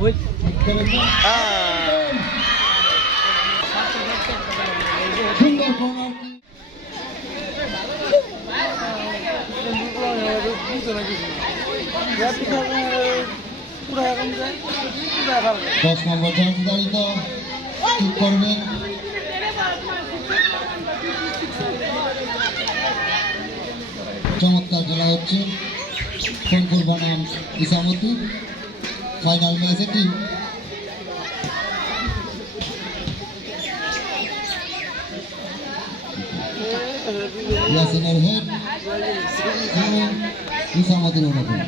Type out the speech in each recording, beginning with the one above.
দশ নম্বর জনদারিত ঠিক করবেন। চমৎকার খেলা হচ্ছে ফোনপুর বনাম ইসামতি ফাইনাল ম্যাচ এটি। ইয়াসিনের হেড ইসামতির অনুকূল।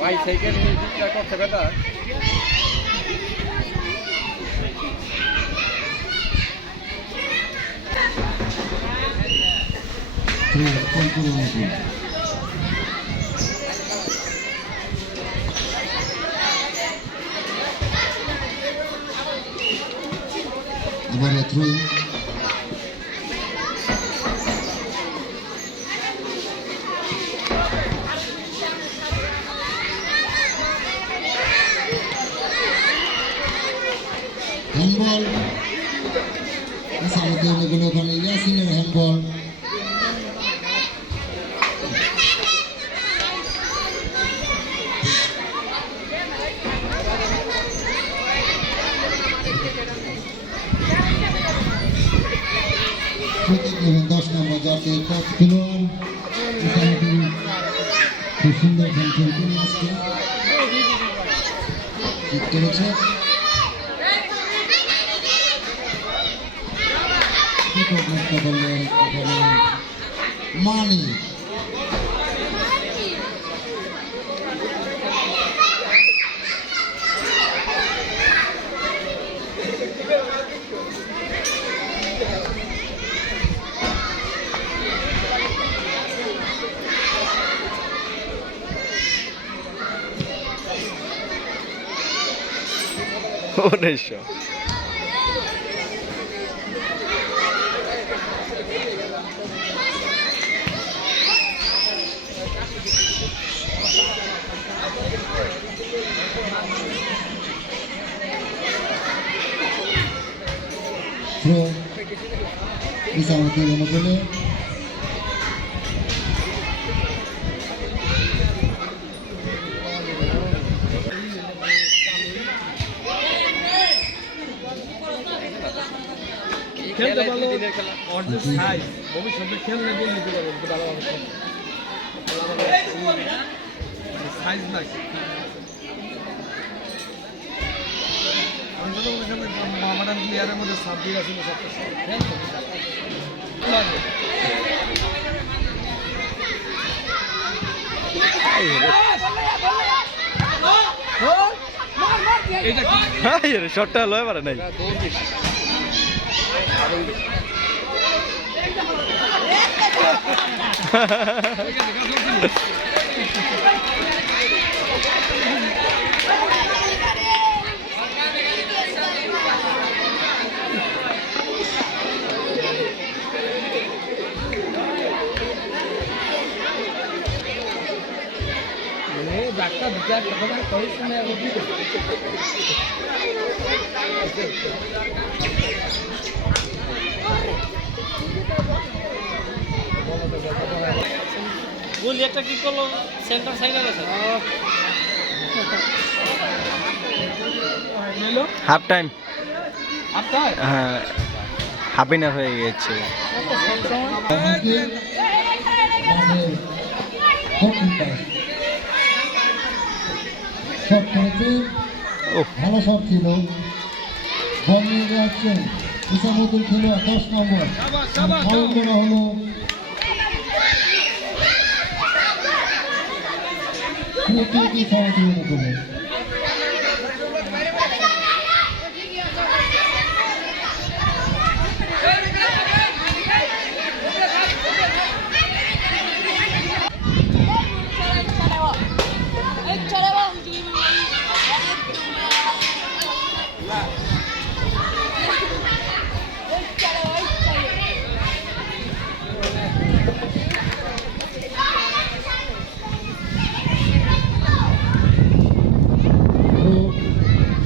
ভাই সাইকেল করতে কথা আবার থ্রু হ্যান্ডবল ইসামতি অনুকূল। ওখানে ইয়াসিনের হ্যান্ডবল এবং 10 নম্বর জাতীয় টপ খেলোয়াড় ইসামতি খুব সুন্দর খেলছেন তিনি আজকে ঠিক করেছে। মানি উনিশশো ইসামতি অনুকূলে খেলতে ভালো অর্ধেক সাইজ ভবিষ্যতে খেললে বলে দিতে পারবো ভালোভাবে সাইজ লাগে মডার্ন প্লেয়ারের মধ্যে সাব্বির আছে শটটা লয় পারে নাই ডাক্তার বিচার করিস না গোলি একটা কি করলো সেন্টার সাইডে গেছে হাফ টাইম হ্যাঁ হাফ ইনার হয়ে গেছে ভালো শট ছিল বল নিয়ে যাচ্ছেন ইসামুদ্দিন খেলোয়াড় 10 নম্বর ফাউল করা হলো প্রতিটি ফাউল করে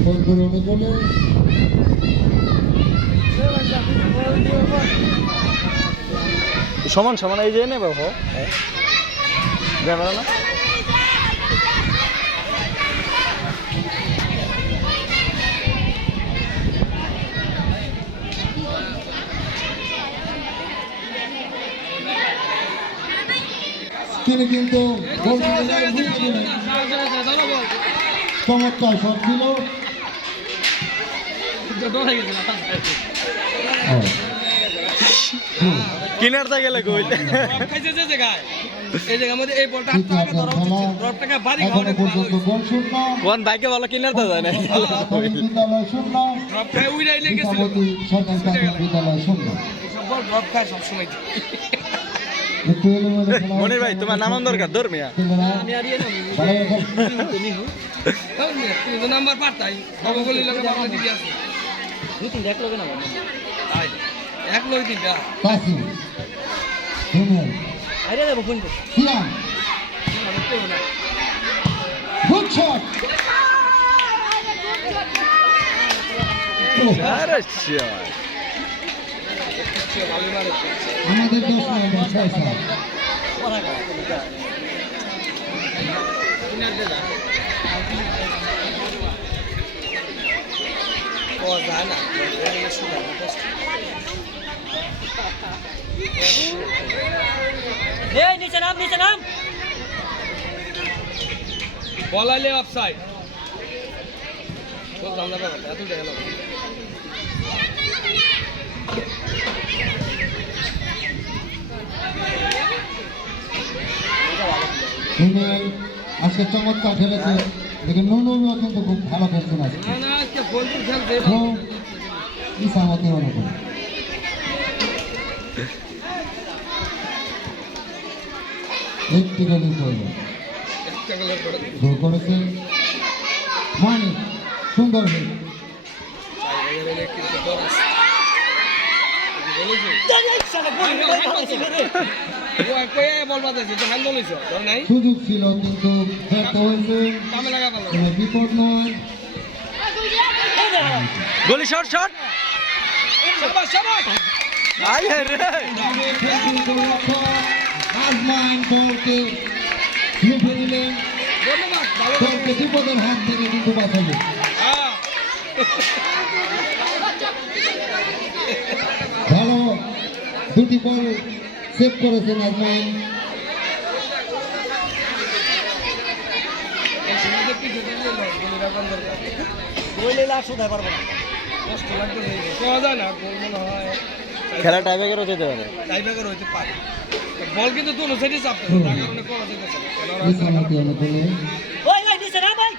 বলগুলো অনুকূলে সমান সমান এই যে নেবে হো যাবে না তিনি কিন্তু চমৎকার শট ছিল। কিনার জায়গা লাগে ওই এখনো পর্যন্ত গোল শূন্য। কোন বাইকে ভালো কিনার তো যায় না বিদ্যালয় শূন্য, ইসামতি সরকারি প্রাথমিক বিদ্যালয় শূন্য। একটু এলোমেলো খেলা মনির ভাই তোমার নাম দরকার দৌড় মিয়া ছেলেরা ভালো নাম্বার পারতাই বাবা বলি লোকে বাবা দিদি আছে দুই তিন এক লোকে না তাই এক লোক তিনটা কাসিম হিমেল আরে দেব ফোন কর সিয়াম গুড শট। আরে শিয়ার ভালো মারে আমাদের 10 নম্বর 6 শট। ও যায় না এই নিচে নাম বলাইলে অফসাইড তো জানলা বাবা এত জায়গা লাগবে হিমেল আজকে চমৎকার খেলেছে, দেখেন নুনুও কিন্তু খুব ভালো খেলছেন আজকে। না না আজকে বলতে খেলতে তো ইসামতি অনুকূল একটি গোলই করলো, একটা গোল করে গোল করেছে মানিক, সুন্দর হিট। কিন্তু ডর আছে সুযোগ ছিল কিন্তু ব্যর্থ হয়েছে, কোনো বিপদ নয়। গলি শট শট আই রে আজমাইন দলকে লুফে দিলেন, দলকে বিপদের হাত থেকে কিন্তু বাঁচালেন। ভালো দুটি বল সেভ করেছেন আজমাইন। খেলা টাইব্রেকারও যেতে পারে বল কিন্তু দুটো সাইডে চাপতে তার কারণে করা যেতেছে ইসামতি অনুকূলে ওই ওই নিচে নাম ভাই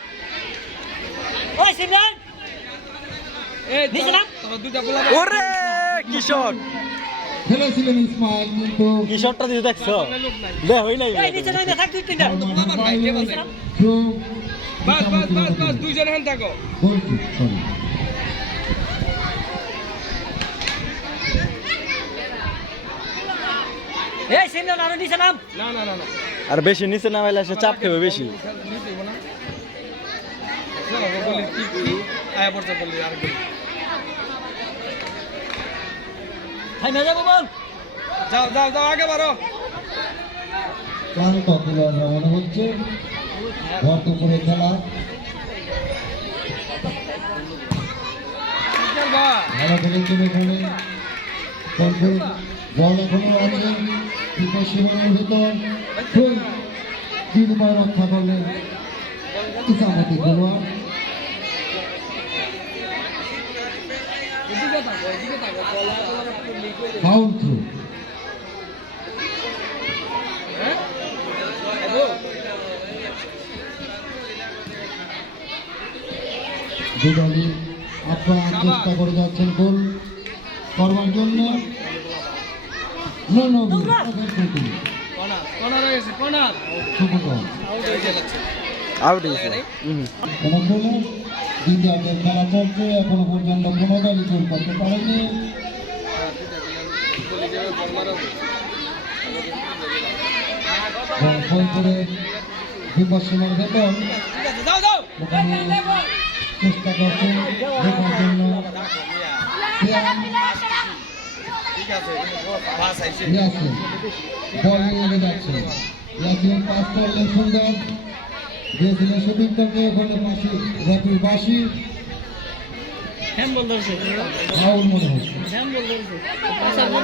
ওই সিমরান এই নিচে নাম। তোরা দুইটা বলা ওরে কি শট খেলেছিলেন ইসমাইল কিন্তু কি শটটা দিতে দেখছো লোক নাই দে হই নাই এই নিচে নামে থাক দুই তিনটা থ্রু বাস দুইজন হ্যান থাকো গোল কিক, সরি এই সিমরান আরো নিচে নাম। না না না না আর বেশি নিচে নামাইলে সে চাপ খাবে বেশি বলি কি আয়া পড়ছে বলি আর বলি ভাই মেজা বল যাও যাও যাও আগে বাড়ো ক্লান্ত খেলোয়াড়রা মনে হচ্ছে, ভর দুপুরে খেলা ভালো খেলেছেন এখানে। কন্ট্রোল বল এখনো আছে বিপদ সীমানার ভিতর, ঠিক বিনিময় রক্ষা করলেন ইসামতি খেলোয়াড়। এদিকে থাকো বলা তোমার একটু লিক হয়ে ফাউল থ্রু, হ্যাঁ এগো দুদলই আপ্রাণ চেষ্টা করে যাচ্ছেন গোল করবার জন্য। কর্নার হয়ে গেছে কর্নার ছোট গোল আউট হয়ে যাচ্ছে আউট হইছে অনুকূলে দ্বিতীয়ার্ধের খেলা চলছে, এখনো পর্যন্ত কোনো দলই গোল করতে পারেনি। ফলপুরের বিপক্ষের ভেতর ওখানে চেষ্টা করছেন দেখার জন্য ইয়াসিন বল নিয়ে এগিয়ে যাচ্ছেন। ইয়াসিন পাস করলেন সুন্দর, দিয়েছিলেন সুবিন্দরকে, ওখানে পাশি রবির বাসি হ্যান্ডবল ধরছে ফাউল মনে হচ্ছে। হ্যান্ডবল ধরছে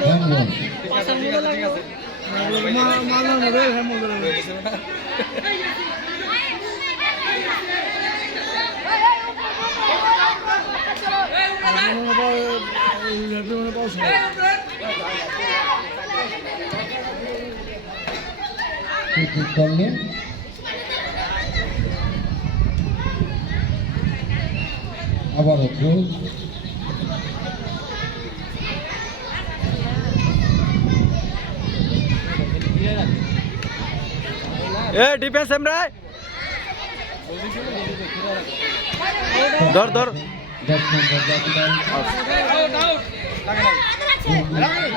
হ্যান্ডবল। ঠিক করলেন। আবারও গোল। এ ডিফেন্স এমরাই ধর ধর 10 নম্বর ব্যাটসম্যান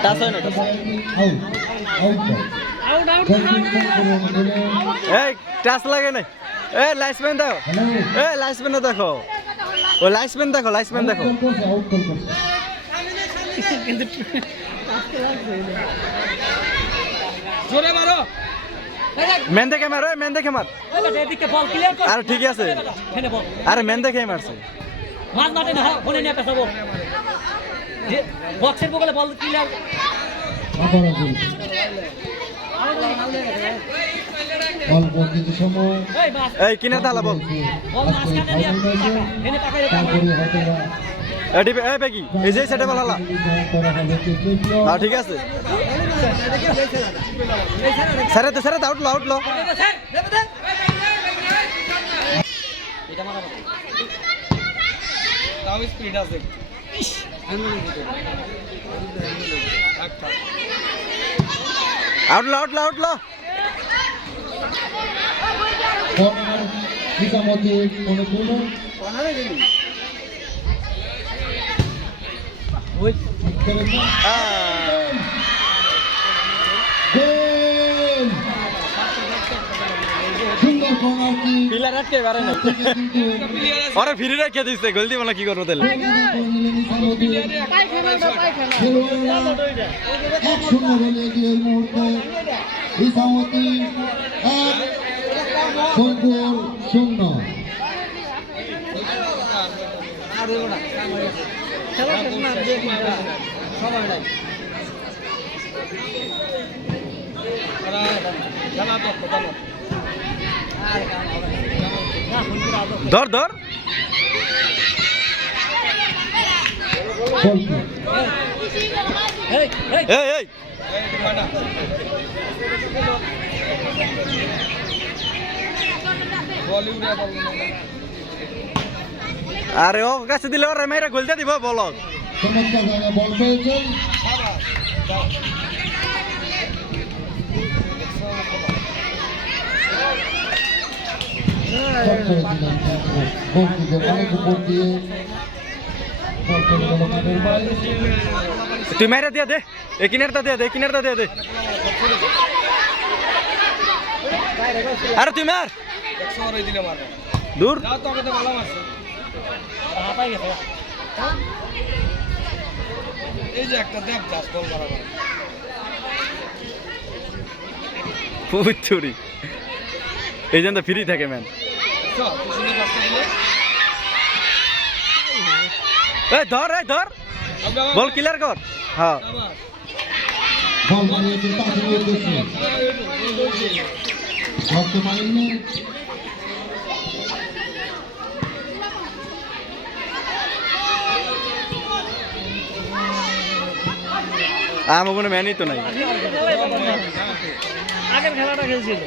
টাচ হয় না আউট আউট আউট আউট এই টাচ লাগে না। এ লাইসম্যান দেখো, এ লাইসম্যান দেখো, ও লাইসম্যান দেখো, লাইসম্যান দেখো। আউট গোল করছে। কিন্তু জোরে মারো মেন দেখে মার, মেন দেখে মার। এদিকে বল ক্লিয়ার কর আর ঠিকই আছে, ফেলে বল আরে মেন দেখে মারছে। মাছ মাঠে না ফোনে নিয়ে পেছাবো যে বক্সের বগলে বল ক্লিয়ার আবারও গোল। অল্প কিছু সময় এই মাছ এই কিনে তালা বল। বল মাঝখানে নিয়ে এনে পাকাই তারপরে হয়তো এ ডিফে এ বেগি এই যে সেটা বল হালা। করা হবে তৃতীয়। হ্যাঁ ঠিক আছে, স্যার তো স্যার আউট লো, আউট লো। এটা মারা তাও স্পিড আছে আউট লো, আউট লো, আউট লো। কর্নার নিজামুদ্দিন অনুকূল ওই করেছেন। গোল! সুন্দর কর্নার কি পিলার আটকে পারে না, আরে ফ্রি রেখে দিছে, গোল দিব না কি করব তাহলে। খেলোয়াড়রা 1-0 বলে এগিয়ে এই মুহূর্তে নিজামুদ্দিন 1 ফলপুর 0। খেলা শেষ না সময় নাই খেলা তো খতম ধর ধর ফলপুর এই এই এই এই এই মানা বলিউডে বল আরে ও কাছে দিলে ওরে মেরে গোল দিয়ে দিব বল। চমৎকার জায়গায় বল পেয়েছেন। শট করেছিলেন গোলকিপার অনেক উপর দিয়ে বল চলে গেল মাঠের বাইরে। তুই মেরে দিয়ে দে, এই কিনারটা দিয়ে দে, এই কিনারটা দিয়ে দে। আরে তুই মার 100 করে দিলে মারো দূর। যাও তো আমাদের ভালো মারছে হাতাই গেছে এই যে একটা দেখ জাস বল বরাবর পুচুরি এই জন্য ফ্রি থাকে ম্যান। চল পিছনে রাস্তা দিলে এই ধর, এই ধর, বল ক্লিয়ার কর। হ্যাঁ বল মারিয়েছে তাদের উদ্দেশ্যে ধরতে পারেননি। আমার কোনো ম্যানই তো নাই। আগের খেলাটা খেলছিল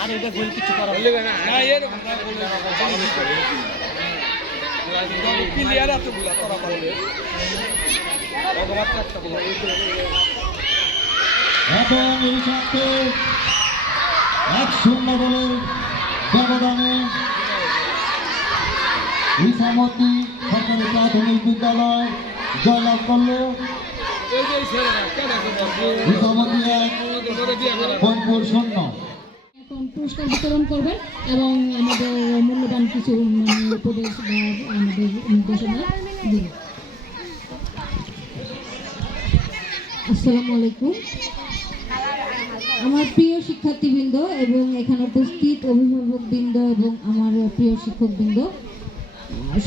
আর এটা গোল কিছু করা বললে না এরকম না বললে প্লেয়ার আছে বলা তোরা বললে একমাত্র একটা বল এবং এই সাথে 1-0 বলে ব্যবধানে ইসামতি সরকারি প্রাথমিক বিদ্যালয় জয়লাভ করলো। ইসামতি 1 ফরিদপুর 0। এখন পুরস্কার বিতরণ করবেন এবং আমাদের মূল্যবান কিছু উপদেশ বা আমাদের নির্দেশনা দিবেন। আসসালামু আলাইকুম। আমার প্রিয় শিক্ষার্থীবৃন্দ এবং এখানে উপস্থিত অভিভাবকবৃন্দ এবং আমার প্রিয় শিক্ষকবৃন্দ,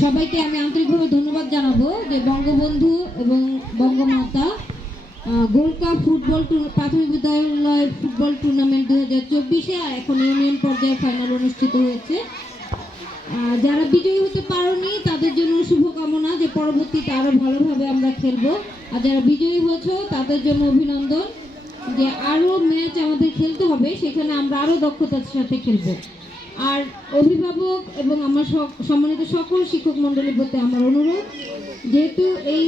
সবাইকে আমি আন্তরিকভাবে ধন্যবাদ জানাবো যে বঙ্গবন্ধু এবং বঙ্গমাতা গোল্ড কাপ ফুটবল প্রাথমিক বিদ্যালয় ফুটবল টুর্নামেন্ট 2024-এ এখন ইউনিয়ন পর্যায়ে ফাইনাল অনুষ্ঠিত হয়েছে। যারা বিজয়ী হতে পারেনি তাদের জন্য শুভকামনা যে পরবর্তীতে আরও ভালোভাবে আমরা খেলবো, আর যারা বিজয়ী হয়েছে তাদের জন্য অভিনন্দন যে আরও ম্যাচ আমাদের খেলতে হবে, সেখানে আমরা আরও দক্ষতার সাথে খেলবো। আর অভিভাবক এবং আমার সম্মানিত সকল শিক্ষক মণ্ডলীর প্রতি আমার অনুরোধ, যেহেতু এই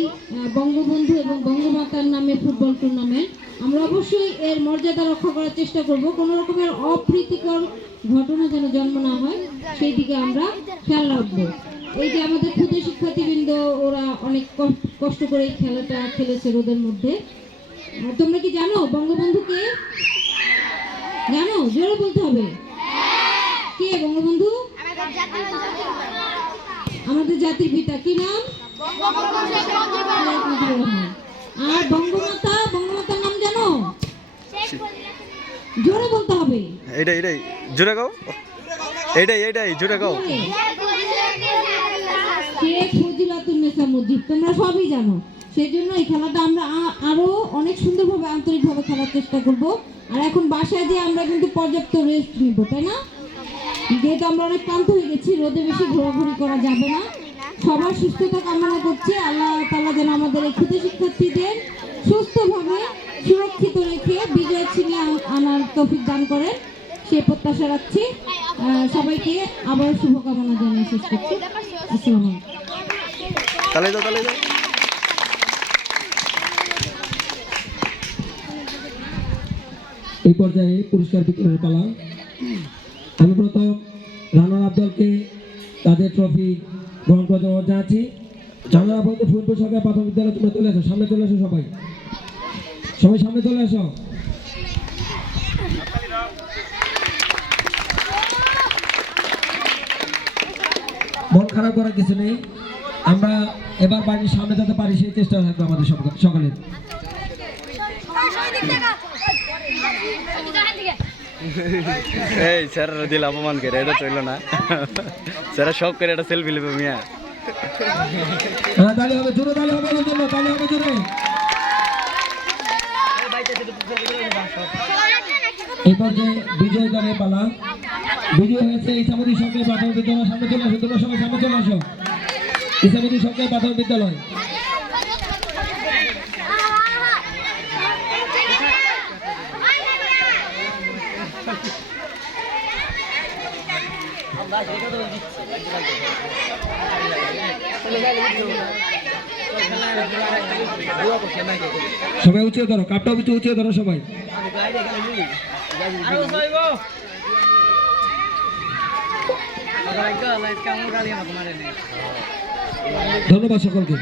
বঙ্গবন্ধু এবং বঙ্গমাতার নামে ফুটবল টুর্নামেন্ট, আমরা অবশ্যই এর মর্যাদা রক্ষা করার চেষ্টা করব। কোনো রকমের অপ্রীতিকর ঘটনা যেন জন্ম না হয় সেই দিকে আমরা খেয়াল রাখবো। এই যে আমাদের ক্ষুদে শিক্ষার্থীবৃন্দ, ওরা অনেক কষ্ট করে এই খেলাটা খেলেছে রোদের মধ্যে। তোমরা কি জানো বঙ্গবন্ধুকে? জানো? জোরে বলতে হবে। কে বঙ্গবন্ধু? আমাদের জাতির পিতা। কি নাম? আর বঙ্গমাতা, বঙ্গমাতার নাম জানো? জোরে বলতে হবে। এইটাই জোরে গাও। এইটাই জোরে গাও। শেখ ফজিলাতুন্নেসা মুজিব। তোমরা সবই জানো। সেই জন্য এই খেলাটা আমরা আরো অনেক সুন্দরভাবে আন্তরিকভাবে খেলার চেষ্টা করব। আর এখন বাসায় যে আমরা কিন্তু পর্যাপ্ত রেস্ট নিব, তাই না? যেহেতু আমরা অনেক ক্লান্ত হয়ে গেছি, রোদে বেশি ঘোরাঘুরি করা যাবে না। সবার সুস্থতা কামনা করছি। আল্লাহ তাআলা যেন আমাদের এই ক্ষুদে শিক্ষার্থীদের সুস্থভাবে সুরক্ষিত রেখে বিজয় ছিনিয়ে আনার তৌফিক দান করেন, সে প্রত্যাশা রাখছি। সবাইকে আবার শুভকামনা জানিয়ে শেষ করছি। আসসালামু আলাইকুম। তালে যাও। এই পর্যায়ে পুরস্কার বিতরণের পালা। আমি প্রথম রানার আব্দুলকে তাদের ট্রফি গ্রহণ করে জানাচ্ছি। রানার আব্দুলকে ফুটবল সরকারি প্রাথমিক বিদ্যালয় তোমরা চলে আসো, সামনে চলে আসো, সবাই সামনে চলে আসো। মন খারাপ করার কিছু নেই, আমরা এবার বাড়ির সামনে যেতে পারি সেই চেষ্টা থাকবে আমাদের সকলের। এই স্যার দিল অপমান করে, এটা চলল না। স্যার শখ করে একটা সেলফি নেবে মিয়া। হ্যাঁ, তাহলে হবে জোরে, তাহলে হবে জোরে, তাহলে হবে জোরে। এই পর্যায়ে বিজয় দলের পালা। বিজয় হয়েছে ইসামতি সরকারি প্রাথমিক বিদ্যালয়। সামনে চলে আসো, তোমরা সবাই সামনে চলে আসো। ইসামতি সরকারি প্রাথমিক বিদ্যালয়। সবাই উঁচিয়ে ধরো, কাপটা উঁচিয়ে ধরো সবাই। ধন্যবাদ সকলকে।